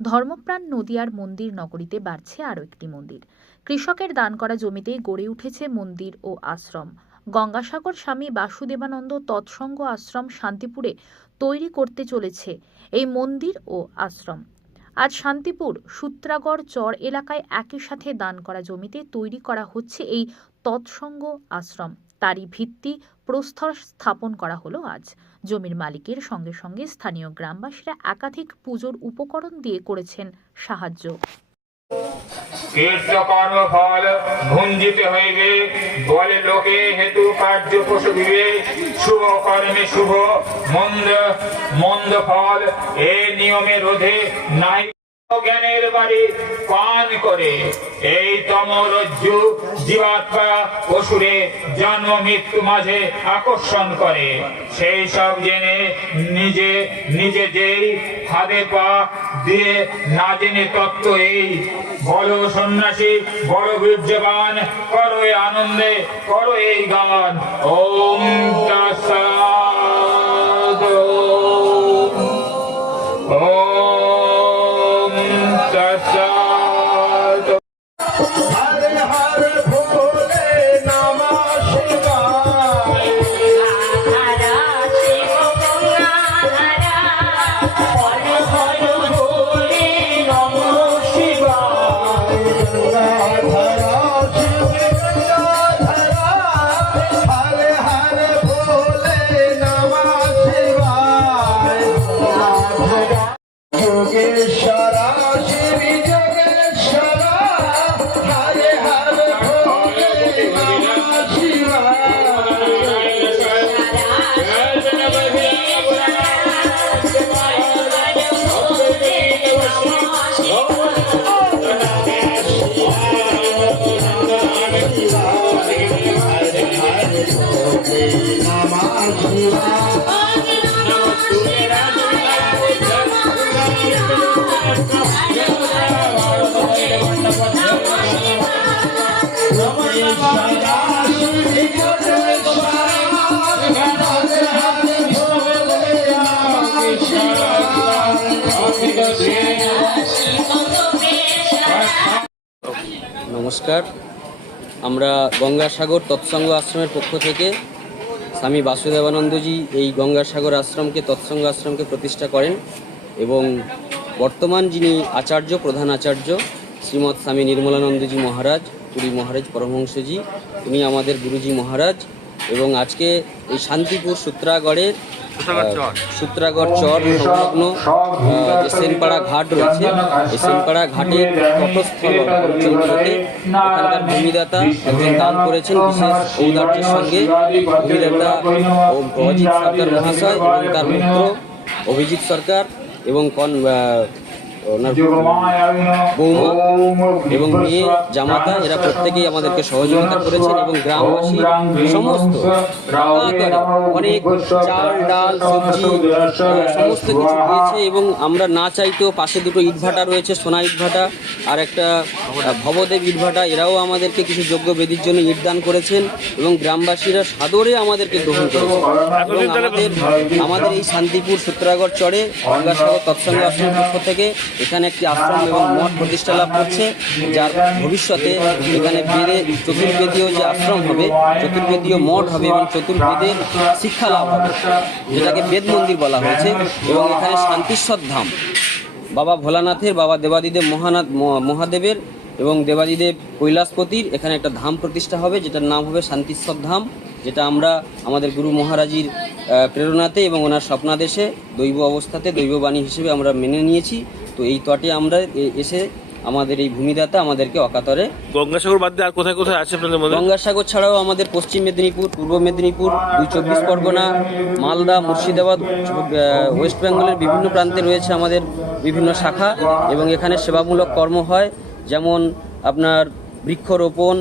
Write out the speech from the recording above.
ধর্মপ্রাণ নদিয়ার মন্দির নগরীতে বাড়ছে আরও একটি মন্দির। কৃষকের দান করা জমিতে গড়ে উঠেছে মন্দির ও আশ্রম। গঙ্গাসাগর স্বামী বাসুদেবানন্দ তৎসঙ্গ আশ্রম শান্তিপুরে তৈরি করতে চলেছে এই মন্দির ও আশ্রম। আজ শান্তিপুর, সূত্রাগড় চর এলাকায় একই সাথে দান করা জমিতে তৈরি করা হচ্ছে এই তৎসঙ্গ আশ্রম। তারই ভিত্তি প্রস্তর স্থাপন করা হলো আজ। জমির মালিকের সঙ্গে সঙ্গে স্থানীয় গ্রামবাসীরা একাধিক পুজোর উপকরণ দিয়ে করেছেন সাহায্য। কীর্ত কর্ম ফল ভুঞ্জিতে হইবে, বলে লোকে হেতু কার্য প্রসবিবে শুভ কর্মে শুভ, মন্দ মন্দ ফল, এ নিয়মে রোধে নাই জ্ঞানের বাড়ি পান করে। এই জীবাত্মা অসুরে জন্ম মৃত্যু মাঝে আকর্ষণ করে। সেই সব জেনে নিজে নিজে যেই হাতে পা দিয়ে না জেনে তত্ত্ব এই বড় সন্ন্যাসী, বড় বীর্যবান, করো আনন্দে, করো এই গান। ওম যোগেশ্বরা শিবি যোগেশ্বরা হরে হরে শিবা। আমার শিবা। নমস্কার। আমরা গঙ্গাসাগর তৎসঙ্গ আশ্রমের পক্ষ থেকে স্বামী বাসুদেবানন্দজি এই গঙ্গাসাগর আশ্রমকে, তৎসঙ্গ আশ্রমকে প্রতিষ্ঠা করেন এবং বর্তমান যিনি আচার্য, প্রধান আচার্য শ্রীমৎ স্বামী নির্মলানন্দজি মহারাজ, পুরী মহারাজ পরমহংসজি, উনি আমাদের গুরুজি মহারাজ। এবং আজকে এই শান্তিপুর সূত্রাগড়ের সূত্রাগড় চর। সংলগ্ন যে সেনপাড়া ঘাট রয়েছে এই সেনপাড়া ঘাটের তটস্থল অঞ্চলগুলোতে এখানকার ভূমিদাতা একজন দান করেছেন বিশেষ ঔদার্যের সঙ্গে। ভূমিদাতা ও অজিত সরকার মহাশয় এবং তার পুত্র অভিজিৎ সরকার এবং কন বৌমা এবং মেয়ে জামাতা এরা প্রত্যেকেই আমাদেরকে সহযোগিতা করেছেন এবং গ্রামবাসী সমস্ত অনেক চাল ডাল সবজি সমস্ত কিছু দিয়েছে এবং আমরা না চাইতেও পাশে দুটো ইটভাটা রয়েছে সোনা ইটভাটা আর একটা ভবদেব ইটভাটা এরাও আমাদেরকে কিছু যোগ্য বেদির জন্য ইট দান করেছেন এবং গ্রামবাসীরা সাদরে আমাদেরকে গ্রহণ করেছে এবং আমাদের আমাদের এই শান্তিপুর সূত্রাগড় চরে গঙ্গাসাগর তৎসঙ্গ আশ্রমের পক্ষ থেকে এখানে একটি আশ্রম এবং মঠ প্রতিষ্ঠা লাভ করছে, যার ভবিষ্যতে এখানে বেদে চতুর্বেদীয় যে আশ্রম হবে, চতুর্বেদীয় মঠ হবে এবং চতুর্বেদের শিক্ষা লাভ হবে, যেটাকে বেদ মন্দির বলা হয়েছে এবং এখানে শান্তিশ্বর ধাম। বাবা ভোলানাথের, বাবা দেবাদিদেব মহানাথ মহাদেবের এবং দেবাদিদেব কৈলাসপতির এখানে একটা ধাম প্রতিষ্ঠা হবে, যেটার নাম হবে শান্তিশ্বর ধাম। যেটা আমরা আমাদের গুরু মহারাজির প্রেরণাতে এবং ওনার স্বপ্নাদেশে দৈব অবস্থাতে দৈববাণী হিসেবে আমরা মেনে নিয়েছি। তো এই তটে আমরা এ- এসে আমাদের এই ভূমিদাতা আমাদেরকে অকাতরে গঙ্গাসাগর বাদ দিয়ে আর কোথায় কোথায় আছে আপনাদের মধ্যে? গঙ্গাসাগর ছাড়াও আমাদের পশ্চিম মেদিনীপুর পূর্ব মেদিনীপুর দুই চব্বিশ পরগনা মালদা মুর্শিদাবাদ ওয়েস্ট বেঙ্গলের বিভিন্ন প্রান্তে রয়েছে আমাদের বিভিন্ন শাখা এবং এখানে সেবামূলক কর্ম হয়। যেমন আপনার বৃক্ষরোপণ